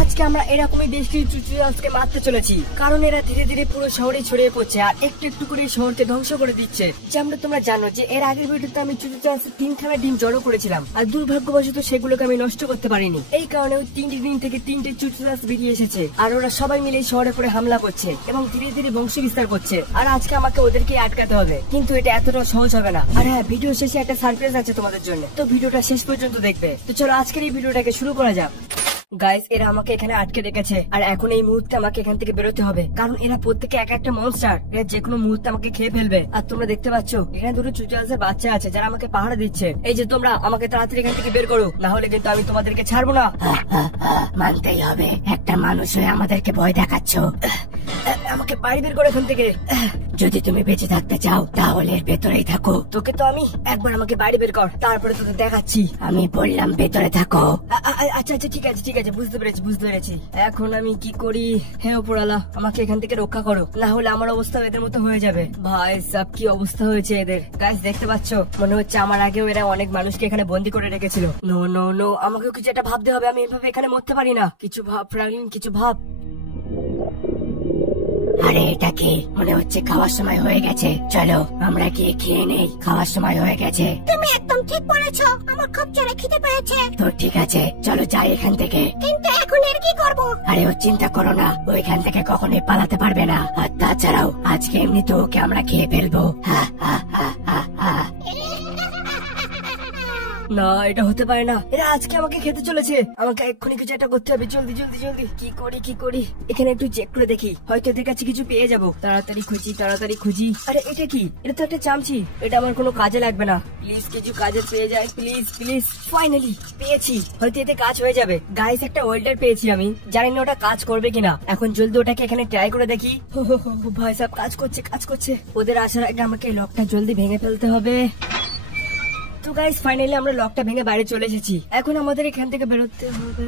আজকে আমরা এরকমই বেশ কিছু চুচুচালসকে মারতে চলেছি, কারণ এরা ধীরে ধীরে পুরো শহরে ছড়িয়ে পড়ছে আর একটু একটু করে শহরকে ধ্বংস করে দিচ্ছে। যেমন তোমরা জানো যে এর আগের ভিডিওতে আমি চুচুচালসের 3খানা ডিম জড়ো করেছিলাম, আর দুর্ভাগ্যবশত সেগুলোকে আমি নষ্ট করতে পারিনি। এই কারণে ওই 3টি ডিম থেকে 3টে চুচুচালস বেরিয়ে এসেছে, আর ওরা সবাই মিলে শহরে পরে হামলা করছে এবং ধীরে ধীরে বংশ বিস্তার করছে। আর আজকে আমাকে ওদেরকে আটকাতে হবে, কিন্তু এটা এতটা সহজ হবে না। আর হ্যাঁ, ভিডিও শেষে একটা সারপ্রাইজ আছে তোমাদের জন্য, তো ভিডিওটা শেষ পর্যন্ত দেখবে। তো চলো আজকের এই ভিডিওটাকে শুরু করা যাক। গাইস, এরা আমাকে এখানে আটকে রেখেছে আর এখন এই মুহূর্তে আমাকে এখান থেকে বেরোতে হবে, কারণ এরা প্রত্যেকে এক একটা মনস্টার। এরা যে কোনো মুহূর্তে আমাকে খেয়ে ফেলবে। আর তোমরা দেখতে পাচ্ছ এখানে দুটো চুচুচালসের বাচ্চা আছে যারা আমাকে পাহারা দিচ্ছে। এই যে তোমরা আমাকে তাড়াতাড়ি এখান থেকে বের করো, না হলে কিন্তু আমি তোমাদেরকে ছাড়বো না। মানতেই হবে, একটা মানুষ হয়ে আমাদেরকে ভয় দেখাচ্ছ। আমাকে বাড়ি বের করো এখান থেকে। যদি তুমি বেঁচে থাকতে চাও তাহলে এর ভেতরেই থাকো। তোকে তো আমি একবার আমাকে বাড়ি বের কর, তারপরে তোকে দেখাচ্ছি। আমি বললাম ভেতরে থাকো। আচ্ছা আচ্ছা, ঠিক আছে ঠিক আছে, বুঝতে পেরেছি। এখন আমি কি করি? হে উপরওয়ালা, আমাকে এখান থেকে রক্ষা করো, না হলে আমার অবস্থা এদের মতো হয়ে যাবে। ভাই সব কি অবস্থা হয়েছে এদের। গাইস দেখতে পাচ্ছ, মনে হচ্ছে আমার আগেও এরা অনেক মানুষকে এখানে বন্দি করে রেখেছিল। নো নো নো, আমাকেও কিছু একটা ভাবতে হবে। আমি এভাবে এখানে মরতে পারি না। কিছু ভাব ফ্রাঙ্কলিন, কিছু ভাব। আরে এটা কি? মনে হচ্ছে খাওয়ার সময় হয়ে গেছে। চলো আমরা গিয়ে খেয়ে নেই, খাওয়ার সময় হয়ে গেছে। তুমি একদম ঠিক বলেছো, আমার খুব জোরে খিদে পেয়েছে। তো ঠিক আছে, চলো যাই এখান থেকে। কিন্তু এখন এর কি করবো? আরে ও চিন্তা করো না, ওইখান থেকে কখনোই পালাতে পারবে না। আর তাছাড়াও আজকে এমনিতে ওকে আমরা খেয়ে ফেলবো। না, এটা হতে পারে না। এরা আজকে আমাকে খেতে চলেছে। আমাকে এক্ষুনি কিছু একটা করতে হবে। জলদি জলদি জলদি। কি করি? এখানে একটু চেক করে দেখি, হয়তো এদের কাছে কিছু পেয়ে যাবো। তাড়াতাড়ি খুঁজি। আরে এটা কি? এটা তো একটা চামচি। এটা আমার কোনো কাজে লাগবে না। প্লিজ কিছু কাজে পেয়ে যায়, প্লিজ। ফাইনালি পেয়েছি, হয়তো এতে কাজ হয়ে যাবে। গাইস, একটা ওয়েল্ডার পেয়েছি আমি, জানি না ওটা কাজ করবে কিনা। এখন জলদি ওটাকে এখানে ট্রাই করে দেখি। ভাই সব কাজ করছে। ওদের আসার আগে আমাকে লকটা জলদি ভেঙে ফেলতে হবে। তো গাইস, ফাইনালি আমরা লকটা ভেঙে বাইরে চলে এসেছি। এখন আমাদের এখান থেকে বেরোতে হবে।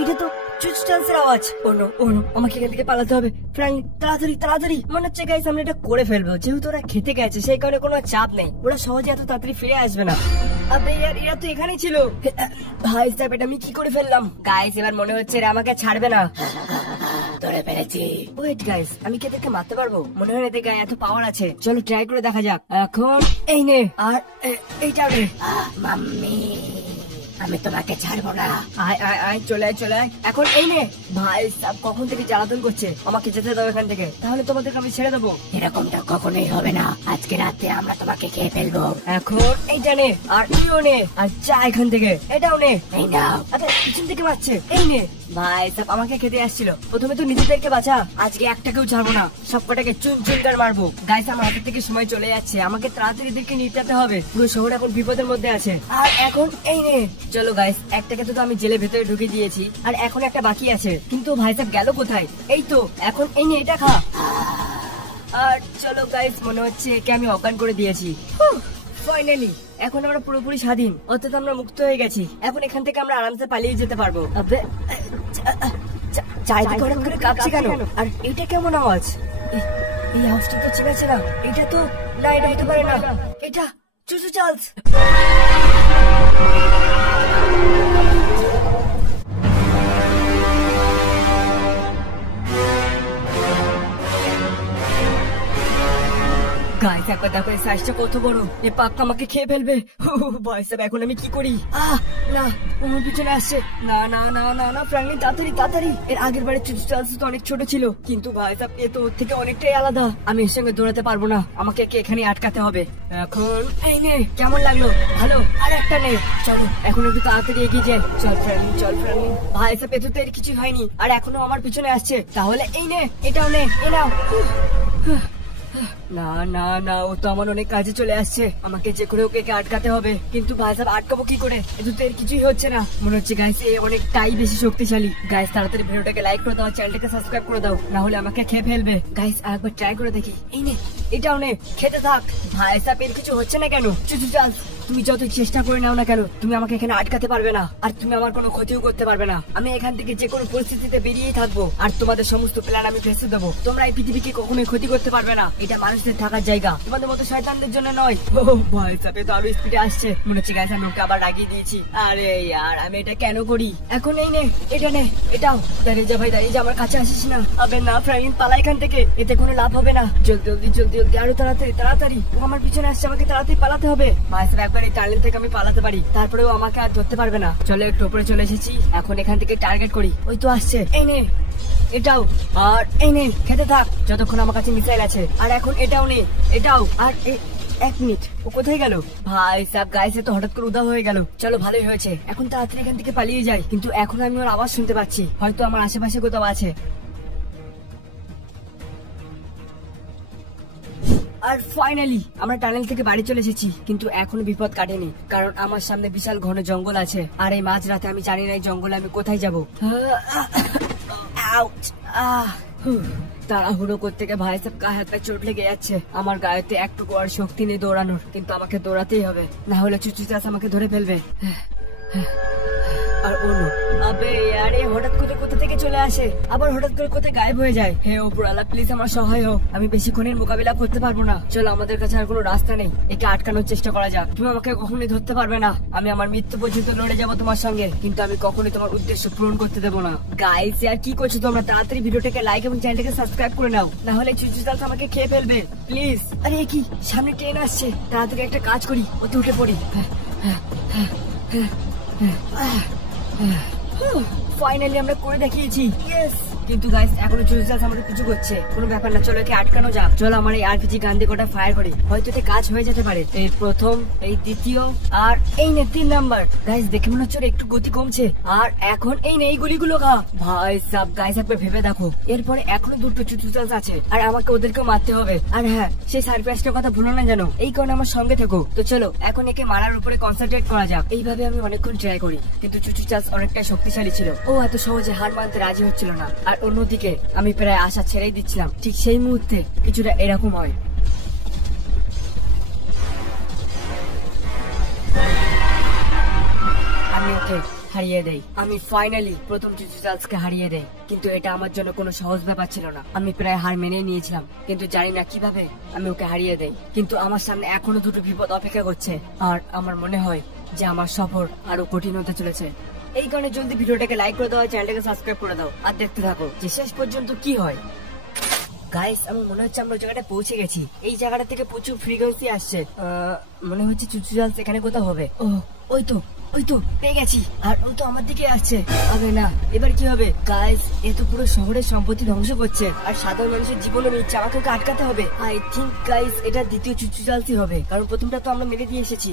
এটা তো চুচুচালসের আওয়াজ। ও নো, আমাকে এখান থেকে পালাতে হবে। ফ্রাঙ্কলিন তাড়াতাড়ি। মনে হচ্ছে গাইস আমরা এটা করে ফেলবো, যেহেতু ওরা খেতে গেছে সেই কারণে কোনো চাপ নেই। ওরা সহজে এত তাড়াতাড়ি ফিরে আসবে না। আবে ইয়ার, এরা তো এখানেই ছিল। ভাই সাহেব, এটা আমি কি করে ফেললাম? গাইস, এবার মনে হচ্ছে এরা আমাকে ছাড়বে না। ধরে ফেলেছি। ওয়েট গাইস, আমি কি এদেরকে মারতে পারবো? মনে হয় এদের গায়ে এত পাওয়ার আছে। চলো ট্রাই করে দেখা যাক। এখন এই নে, আর এইটা নে। মাম্মি, আমি তোমাকে ছাড়বো না। আয় চলে আয়। এখন এই নে। ভাই সাহেব কখন থেকে জ্বালাতন করছে, আমাকে যেতে দাও এখান থেকে, তাহলে তোমাদেরকে আমি ছেড়ে দেবো। এরকমটা কখনোই হবে না, আজকে রাতে আমরা তোমাকে খেয়ে ফেলবো। এখন এইটা নে, আর তুইও নে, আর যা এখান থেকে। এটাও নে। এই নাও। আচ্ছা, পিছন থেকে মারছে। এই নে। ভাই সাহেব আমাকে খেতে আসছিল। প্রথমে তো নিজেদেরকে বাঁচা, আজকে একটাকেও ছাড়বো না, সবকটাকে চুন করে মারবো। গাইস, আমার হাতের থেকে সময় চলে যাচ্ছে, আমাকে তাড়াতাড়ি এদেরকে নিতে হবে। পুরো শহর এখন বিপদের মধ্যে আছে। আর এখন এই নে। চলো গাইস, একটাকে তো আমি জেলের ভেতরে ঢুকে দিয়েছি, আর এখন একটা বাকি আছে। কিন্তু ভাই সাহেব গেল কোথায়? এই তো, এখন এই নে, এটা খা। আর চলো গাইস, মনে হচ্ছে একে আমি অজ্ঞান করে দিয়েছি। ফাইনালি এখন আমরা পুরোপুরি স্বাধীন, অর্থাৎ আমরা মুক্ত হয়ে গেছি। এখন এখান থেকে আমরা আরামসে পালিয়ে যেতে পারবো। চারিদিকে হঠাৎ করে কাঁপছে কেন? আর এটা কেমন আওয়াজ? এই আওয়াজটা তো চেনা। এটা তো না, এটা হতে পারে না। এটা চুচুচালস। গাইস, একবার দেখো এই সাইজটা কত বড়। এ পাক্কা আমাকে খেয়ে ফেলবে। ভাই সাহেব, এখন আমি কি করি? না, আমার পিছনে আসছে। না ফ্রাঙ্কলিন তাড়াতাড়ি। এর আগের বারে চুচুচালস তো অনেক ছোট ছিল, কিন্তু ভাই সাহেব এ তো ওর থেকে অনেকটাই আলাদা। আমি এর সঙ্গে দৌড়াতে পারবো না, আমাকে একে এখানে আটকাতে হবে। এখন এই নে, কেমন লাগলো? ভালো। আর একটা নে। চলো এখন একটু তাড়াতাড়ি এগিয়ে যাই। চল ফ্রাঙ্কলিন। ভাই সাহেব এতে তো এর কিছুই হয়নি, আর এখনো আমার পিছনে আসছে। তাহলে এই নে, এটাও নে। এ নাও। না, ও তো আমার অনেক কাজে চলে আসছে, আমাকে যে করে ওকে আটকাতে হবে। কিন্তু ভাই সাহেব আটকাবো কি করে? এতে তো এর কিছুই হচ্ছে না। মনে হচ্ছে গাইস এ অনেকটাই বেশি শক্তিশালী। গাইস, তাড়াতাড়ি ভিডিওটাকে লাইক করে দাও, চ্যানেলটাকে সাবস্ক্রাইব করে দাও, না হলে আমাকে খেয়ে ফেলবে। গাইস, আরেকবার ট্রাই করে দেখি। এই নে, এটাও নে, খেতে থাক। ভাই সাহেব এর কিছু হচ্ছে না কেন? চুচুচালস, তুমি যত চেষ্টা করে নাও না কেন, তুমি আমাকে এখানে আটকাতে পারবে না, আর তুমি আমার কোনো ক্ষতিও করতে পারবে না। আমি এখান থেকে যে কোনো পরিস্থিতিতে বেরিয়েই থাকবো, আর তোমাদের সমস্ত প্ল্যান আমি ফেসে দেবো। তোমরা এই পৃথিবীকে কখনোই ক্ষতি করতে পারবে না। এটা মানুষ পুলিশের থাকার জায়গা, তোমাদের মতো শয়তানদের জন্য নয়। ও ভাই সাহেব, তো আরো স্পিডে আসছে, মনে হচ্ছে গাইস আমি ওকে আবার রাগিয়ে দিয়েছি। আরে ইয়ার আমি এটা কেন করি? এখন এই নে, এটা নে, এটাও। দাঁড়িয়ে যা ভাই, দাঁড়িয়ে যা, আমার কাছে আসিস না। আবে না ফ্রাঙ্কলিন, পালা এখান থেকে, এতে কোনো লাভ হবে না। জলদি জলদি জলদি জলদি, আরো তাড়াতাড়ি তাড়াতাড়ি, ও আমার পিছনে আসছে, আমাকে তাড়াতাড়ি পালাতে হবে। ভাই সাহেব একবার এই টার্নেল থেকে আমি পালাতে পারি, তারপরেও আমাকে আর ধরতে পারবে না। চলো একটু উপরে চলে এসেছি, এখন এখান থেকে টার্গেট করি। ওই তো আসছে, এই নে এটাও, আর এই নে, খেতে থাক যতক্ষণ আমার কাছে মিসাইল আছে। আর এখন এটাও নে, এটাও। আর এক মিনিট, ও কোথায় গেল? ভাই সাহেব গাইসে তো হঠাৎ করে উধাও হয়ে গেল। চলো ভালোই হয়েছে, এখন তাড়াতাড়ি এখান থেকে পালিয়ে যাই। কিন্তু এখন আমি ওর আওয়াজ শুনতে পাচ্ছি, হয়তো আমার আশেপাশে কোথাও আছে। আর ফাইনালি আমরা টানেল থেকে বাড়ি চলে এসেছি, কিন্তু এখনো বিপদ কাটেনি, কারণ আমার সামনে বিশাল ঘন জঙ্গল আছে। আর এই মাঝ রাতে আমি জানি না এই জঙ্গলে আমি কোথায় যাবো। তাড়াহুড়ো করতে গিয়ে ভাই সাহেব গায়ে হাত পায়ে চোট লেগে যাচ্ছে। আমার গায়েতে একটুকু আর শক্তি নেই দৌড়ানোর, কিন্তু আমাকে দৌড়াতেই হবে, না হলে চুচু চাষ আমাকে ধরে ফেলবে। আর ওনো, আবে আরে হঠাৎ করে কোথা থেকে চলে আসে, আবার হঠাৎ করে কোথায় গায়েব হয়ে যায়। হে ওপরওয়ালা প্লিজ আমার সহায় হোক, আমি বেশিক্ষণের মোকাবিলা করতে পারবো না। চলো আমাদের কাছে আর কোনো রাস্তা নেই, একে আটকানোর চেষ্টা করা যাক। তুমি আমাকে কখনোই ধরতে পারবে না, আমি আমার মৃত্যু পর্যন্ত লড়ে যাবো তোমার সঙ্গে, কিন্তু আমি কখনোই তোমার উদ্দেশ্য পূরণ করতে দেবো না। গাইস আর কি করছো তোমরা? তাড়াতাড়ি ভিডিওটাকে লাইক এবং চ্যানেলটাকে সাবস্ক্রাইব করে নাও, না হলে চুচু চাষ আমাকে খেয়ে ফেলবে প্লিজ। আরে কি সামনে ট্রেন আসছে, তাড়াতাড়ি একটা কাজ করি, ওতে উঠে পড়ি। ফাইনালি আমরা করে দেখিয়েছি, ইয়েস। কিন্তু গাইস এখনো চুচু চাষ আমাদের কিছু করছে, কোনো ব্যাপার না, চলো একে আটকানো যাক। চলো আমার এই আরপিজি গান দিয়ে কটা ফায়ার করি, হয়তো এতে কাজ হয়ে যেতে পারে। এই প্রথম, এই দ্বিতীয়, আর এই নে 3 নাম্বার। গাইস দেখে মনে হচ্ছে একটু গতি কমছে। আর এখন এই নে এই গুলিগুলো খা। ভাই সাব গাইস একবার ভেবে দেখো, এরপরে এখনো 2টো চুচু চাষ আছে, আর আমাকে ওদেরকেও মারতে হবে। আর হ্যাঁ, সেই সারপ্রাইজটার কথা ভুলো না জানো, এই কারণে আমার সঙ্গে থেকো। তো চলো এখন একে মারার উপরে কনসেন্ট্রেট করা যাক। এইভাবে আমি অনেকক্ষণ ট্রাই করি, কিন্তু চুচু চাষ অনেকটাই শক্তিশালী ছিল, ও এত সহজে হার মানতে রাজি হচ্ছিল না। আর অন্যদিকে আমি প্রায় আশা ছেড়েই দিচ্ছিলাম। ঠিক সেই মুহূর্তে কিছুটা এরকম হয়। আমি ওকে হারিয়ে দেই, আমি ফাইনালি প্রথম চুচু চাষকে হারিয়ে দেই। কিন্তু এটা আমার জন্য কোনো সহজ ব্যাপার ছিল না, আমি প্রায় হার মেনে নিয়েছিলাম, কিন্তু জানি না কিভাবে আমি ওকে হারিয়ে দেই। কিন্তু আমার সামনে এখনো 2টো বিপদ অপেক্ষা করছে, আর আমার মনে হয় যে আমার সফর আরো কঠিন হতে চলেছে। এই কারণে জলদি ভিডিওটাকে লাইক করে দাও, চ্যানেলটাকে সাবস্ক্রাইব করে দাও, আর দেখতে থাকো যে শেষ পর্যন্ত কি হয়। গাইস আমার মনে হচ্ছে আমরা জায়গাটা পৌঁছে গেছি, এই জায়গাটা থেকে প্রচুর ফ্রিকোয়েন্সি আসছে। মনে হচ্ছে চুচু জাল এখানে কোথাও হবে। ও ওই তো, ওই তো পেয়ে গেছি, আর ও তো আমার দিকে আসছে। আরে না, এবার কি হবে? গাইস এ তো পুরো শহরের সম্পত্তি ধ্বংস করছে, আর সাধারণ মানুষের জীবনও নিচ্ছে, আমাকে ওকে আটকাতে হবে। আই থিঙ্ক গাইস এটা দ্বিতীয় চুচু জালসি হবে, কারণ প্রথমটা তো আমরা মেরে দিয়ে এসেছি।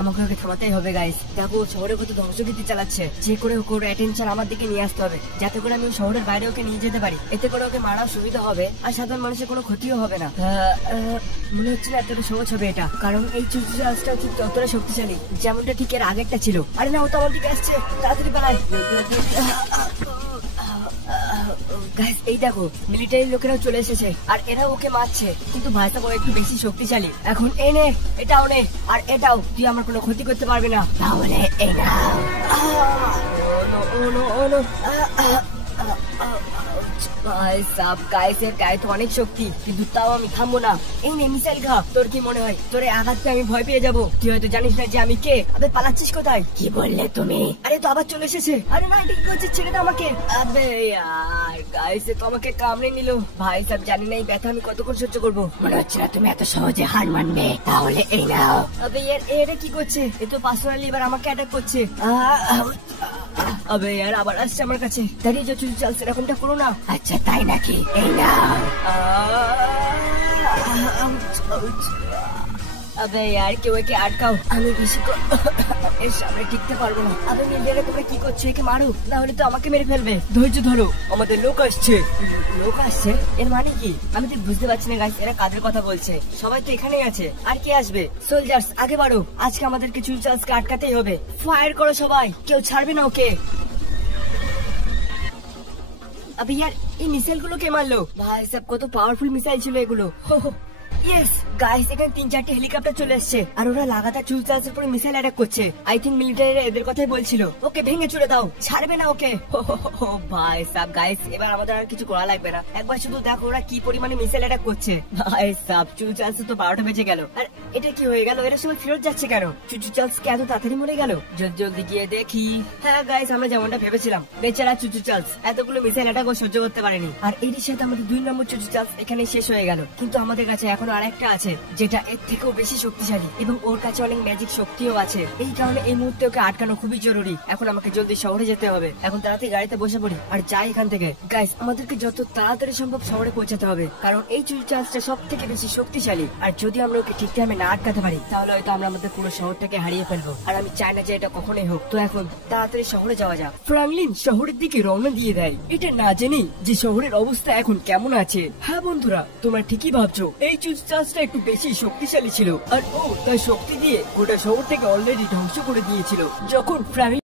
আমাকে ওকে থামাতেই হবে গাইস। দেখো শহরে কত ধ্বংসগীতি চালাচ্ছে, যে করে ওকে ওর অ্যাটেনশন আমার দিকে নিয়ে আসতে হবে, যাতে করে আমি শহরের বাইরে ওকে নিয়ে যেতে পারি। এতে করে ওকে মারাও সুবিধা হবে, আর সাধারণ মানুষের কোনো ক্ষতিও হবে না। মনে হচ্ছে না এতটা সহজ হবে এটা, কারণ এই চুচু জালসটা ঠিক ততটা শক্তিশালী যেমনটা ঠিক এর আগেরটা ছিল। আরে না, ও তো আমার দিকে আসছে, তাড়াতাড়ি পালাই। গাইস এই দেখো মিলিটারি লোকেরাও চলে এসেছে, আর এরা ওকে মারছে, কিন্তু ভাইটা ও একটু বেশি শক্তিশালী। এখন এই নে, এটাও নে, আর এটাও, তুই আমার কোনো ক্ষতি করতে পারবি না, তাহলে এই না। ভাই সাব গাইসের গায়ে তো অনেক শক্তি, কিন্তু তাও আমি থামবো না। এই নে মিসাইল খা। তোর কি মনে হয় তোর আঘাত পেয়ে আমি ভয় পেয়ে যাবো? তুই হয়তো জানিস না যে আমি কে। আবে পালাচ্ছিস কোথায়? কি বললে তুমি? আরে তো আবার চলে এসেছে। আরে না, এটা কি করছিস? ছেড়ে দাও আমাকে। আবে ইয়ার গাইসে তো আমাকে কামড়ে নিল। ভাই সাব জানি না এই ব্যথা আমি কতক্ষণ সহ্য করবো। মনে হচ্ছে না তুমি এত সহজে হার মানবে, তাহলে এই নাও। আবে এটা কি করছে? এ তো পার্সোনালি এবার আমাকে অ্যাটাক করছে। আবে यार আবার আসছে আমার কাছে। দাঁড়িয়ে যাও চুচু চাল, সেরকমটা করো না। আচ্ছা তাই নাকি? এই না। আবে यार কেউ একে আটকাও, আমি বেশি এর সামনে টিকতে পারবো না। আবে মিলিটারি তোমরা কি করছো? একে মারো, না হলে তো আমাকে মেরে ফেলবে। ধৈর্য ধরো, আমাদের লোক আসছে। লোক আসছে এর মানে কি? আমি তো বুঝতে পারছি না গাইস, এরা কাদের কথা বলছে। সবাই তো এখানেই আছে, আর কে আসবে? সোলজার্স আগে বাড়ো, আজকে আমাদেরকে চুচু চালকে আটকাতেই হবে। ফায়ার করো সবাই, কেউ ছাড়বে না ওকে। আবে यार এই মিসাইল গুলো কে মারলো? ভাই সাহেব কত পাওয়ারফুল মিসাইল ছিল এগুলো। ইয়েস গাইস, এখানে 3-4টি হেলিকপ্টার চলে আসছে আর ওরা লাগাতার চুল চার্জের পরে মিসাইল অ্যাটাক করছে। আই থিঙ্ক মিলিটারিরা এদের কথাই বলছিল। ওকে ভেঙে চুরে দাও, ছাড়বে না ওকে। ভাই সাব গাইস, এবার আমাদের আর কিছু করা লাগবে না, একবার শুধু দেখো ওরা কি পরিমাণে মিসাইল অ্যাটাক করছে। ভাই সাব চুল চার্জ তো 12টা বেজে গেল, আর এটা কি হয়ে গেল? এরা সবাই ফেরত যাচ্ছে কেন? চুচু চার্জ কে এত তাড়াতাড়ি মরে গেল? জলদি গিয়ে দেখি। হ্যাঁ গাইস, আমরা যেমনটা ভেবেছিলাম, বেচারা চুচু চার্জ এতগুলো মিসাইল অ্যাটাক ও সহ্য করতে পারেনি। আর এর সাথে আমাদের 2 নম্বর চুচু চার্জ এখানে শেষ হয়ে গেল। কিন্তু আমাদের কাছে এখনো আরেকটা আছে যেটা এর থেকেও বেশি শক্তিশালী এবং ওর কাছে অনেক ম্যাজিক শক্তিও আছে। এই কারণে এই মুহূর্তে ওকে আটকানো খুবই জরুরি। এখন আমাকে জলদি শহরে যেতে হবে। এখন তাড়াতাড়ি গাড়িতে বসে পড়ি আর যাই এখান থেকে। গাইস, আমাদেরকে যত তাড়াতাড়ি সম্ভব শহরে পৌঁছাতে হবে, কারণ এই চুরি চার্জটা সব থেকে বেশি শক্তিশালী। আর যদি আমরা ওকে ঠিক টাইমে না আটকাতে পারি তাহলে হয়তো আমরা আমাদের পুরো শহরটাকে হারিয়ে ফেলবো। আর আমি চাই না যে এটা কখনোই হোক। তো এখন তাড়াতাড়ি শহরে যাওয়া যাক। ফ্রাঙ্কলিন শহরের দিকে রওনা দিয়ে দেয়, এটা না জেনে যে শহরের অবস্থা এখন কেমন আছে। হ্যাঁ বন্ধুরা, তোমরা ঠিকই ভাবছো, এই চুরি চার্জটা একটু বেশি শক্তিশালী ছিল আর ও তার শক্তি দিয়ে গোটা শহরটাকে অলরেডি ধ্বংস করে দিয়েছিল। যখন ফ্রাঙ্কলিন